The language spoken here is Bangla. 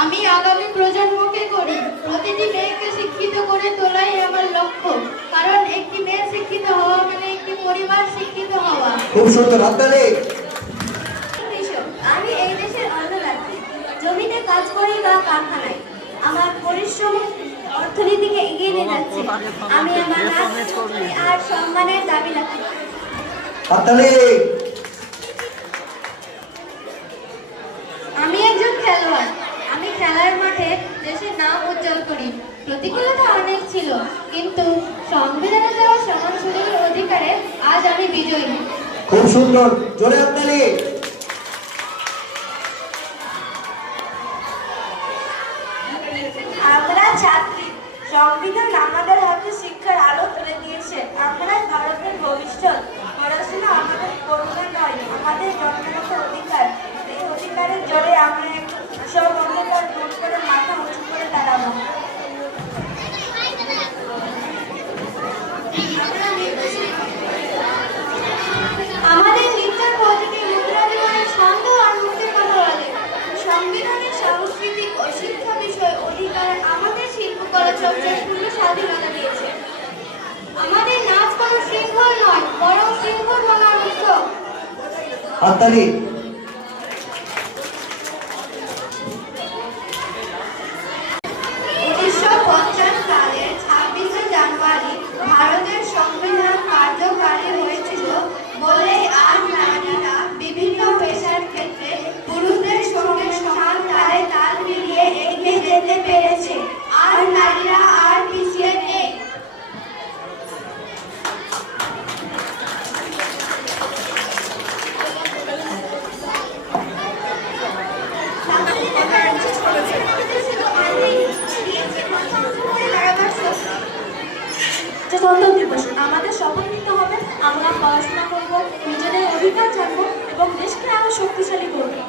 আমি আগামী প্রজন্মকে করি। প্রতিটি মেয়েকে শিক্ষিত করে তোলাই আমার লক্ষ্য, কারণ একটি মেয়ে শিক্ষিত হওয়া মানে একটি পরিবার শিক্ষিত হওয়া। খুব সুন্দর, হাততালি। আমি এই দেশের অন্নদাতা। জমিতে কাজ করি বা কারখানায়, আমার পরিশ্রম অর্থনীতিকে এগিয়ে নিয়ে যাচ্ছে। আমি আমার আর সম্মানের দাবি রাখি। হাততালি। আমি একজন খেলোয়াড়। আমি খেলার মাঠে দেশের নাম উজ্জ্বল করি। প্রতিকূলতা অনেক ছিল, কিন্তু সংবিধানে দেওয়া সমান সুযোগের অধিকারে আজ আমি বিজয়ী। খুব সুন্দর, জোরে হাততালি। আমরা ছাত্রী। সংবিধান আমাদের হাতে শিক্ষার আলো তুলে দিয়েছে। আমরা ভারতের ভবিষ্যৎ। পড়াশোনা আমাদের করুণা নয়, আমাদের জন্মগত অধিকার। এই অধিকারের জোরে আমরা সব অন্ধকার দূর করে মাথা উঁচু করে দাঁড়াবো। আমাদের নৃত্যের প্রতিটি মুদ্রা জীবনের ছন্দ আর মুক্তির কথা বলে। সংবিধানের সাংস্কৃতিক ও শিক্ষা বিষয় অধিকার আমাদের শিল্পকলা চর্চার পূর্ণ স্বাধীনতা দিয়েছে। আমাদের নাচ কোনো শৃঙ্খল নয়, বরং শৃঙ্খল ভাঙার উৎসব। হাততালি। 1950 সালের 26শে জানুয়ারি ভারতের সংবিধান কার্যকারী হয়েছিল বলেই আজ নারীরা বিভিন্ন পেশার ক্ষেত্রে পুরুষদের সঙ্গে সমান তালে তাল মিলিয়ে এগিয়ে যেতে পেরেছে। আর নারীরা আর পিছিয়ে নেই। আমাদের শপথ নিতে হবে, আমরা পড়াশোনা করবো, নিজেদের অধিকার জানবো এবং দেশকে আরো শক্তিশালী করবো।